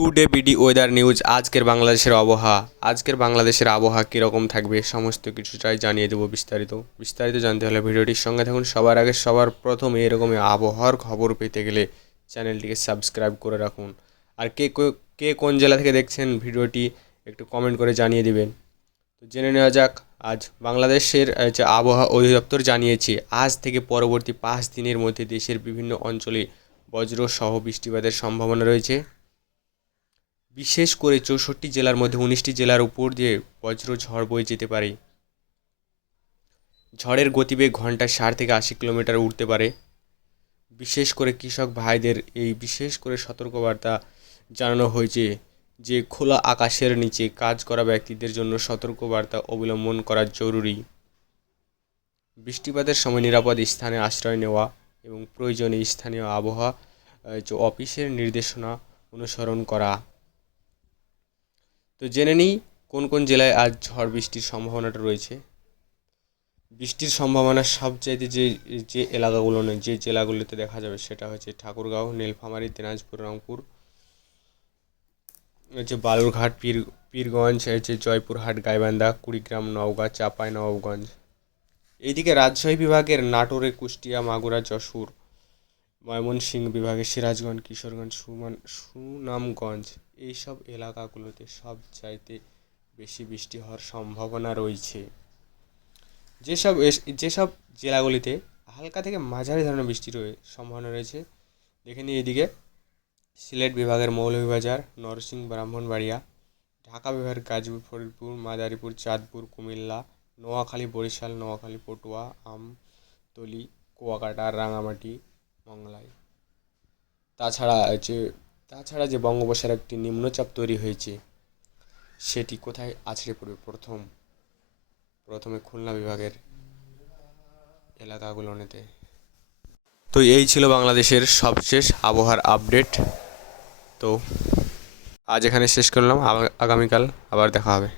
Today BD weather news, আজকের বাংলাদেশের আবহাওয়া। আজকের বাংলাদেশের আবহাওয়া কীরকম থাকবে, সমস্ত কিছুটাই জানিয়ে দেবো বিস্তারিত। বিস্তারিত জানতে হলে ভিডিওটির সঙ্গে থাকুন। সবার আগে সবার প্রথমে এরকম আবহাওয়ার খবর পেতে গেলে চ্যানেলটিকে সাবস্ক্রাইব করে রাখুন। আর কে কে কোন জেলা থেকে দেখছেন ভিডিওটি একটু কমেন্ট করে জানিয়ে দিবেন। তো জেনে নেওয়া যাক, আজ বাংলাদেশের যে আবহাওয়া অধিদপ্তর জানিয়েছে, আজ থেকে পরবর্তী পাঁচ দিনের মধ্যে দেশের বিভিন্ন অঞ্চলে বজ্র সহ বৃষ্টিপাতের সম্ভাবনা রয়েছে। বিশেষ করে চৌষট্টি জেলার মধ্যে উনিশটি জেলার উপর দিয়ে বজ্র ঝড় বয়ে যেতে পারে। ঝড়ের গতিবেগ ঘন্টায় ষাট থেকে আশি কিলোমিটার উঠতে পারে। বিশেষ করে কৃষক ভাইদের এই বিশেষ করে সতর্কবার্তা জানানো হয়েছে যে, খোলা আকাশের নিচে কাজ করা ব্যক্তিদের জন্য সতর্কবার্তা অবলম্বন করা জরুরি। বৃষ্টিপাতের সময় নিরাপদ স্থানে আশ্রয় নেওয়া এবং প্রয়োজনে স্থানীয় আবহাওয়া অফিসের নির্দেশনা অনুসরণ করা। তো জেনে নিই কোন কোন জেলায় আজ ঝড় বৃষ্টির সম্ভাবনাটা রয়েছে। বৃষ্টির সম্ভাবনা সবচাইতে যে যে এলাকাগুলো নেই যে জেলাগুলোতে দেখা যাবে সেটা হচ্ছে ঠাকুরগাঁও, নীলফামারী, দিনাজপুর, রংপুর হচ্ছে বালুরঘাট, পীর, পীরগঞ্জ হচ্ছে জয়পুরহাট, গাইবান্ধা, কুড়িগ্রাম, নওগাঁ, চাপাই, নবাবগঞ্জ। এইদিকে রাজশাহী বিভাগের নাটোরে, কুষ্টিয়া, মাগুরা, যশোর, ময়মনসিংহ বিভাগের সিরাজগঞ্জ, কিশোরগঞ্জ, সুমান, সুনামগঞ্জ। এইসব এলাকাগুলোতে সব চাইতে বেশি বৃষ্টি হওয়ার সম্ভাবনা রয়েছে। যেসব যেসব জেলাগুলিতে হালকা থেকে মাঝারি ধরনের বৃষ্টি রয়ে, সম্ভাবনা রয়েছে, দেখে নিই এদিকে। সিলেট বিভাগের মৌলভীবাজার, নরসিংহ, ব্রাহ্মণবাড়িয়া, ঢাকা বিভাগের গাজীপুর, ফরিদপুর, মাদারীপুর, চাঁদপুর, কুমিল্লা, নোয়াখালী, বরিশাল, নোয়াখালী, পটুয়া আমতলি কুয়াকাটা, রাঙামাটি, মংলাই। তাছাড়া যে তাছাড়া যে বঙ্গোপসাগরে একটি নিম্নচাপ তৈরি হয়েছে, সেটি কোথায় আছড়ে পড়বে? প্রথম, প্রথমে খুলনা বিভাগের এলাকাগুলোতে তো এই ছিল বাংলাদেশের সবশেষ আবহাওয়ার আপডেট। তো আজ এখানে শেষ করলাম। আগামীকাল আবার দেখা হবে।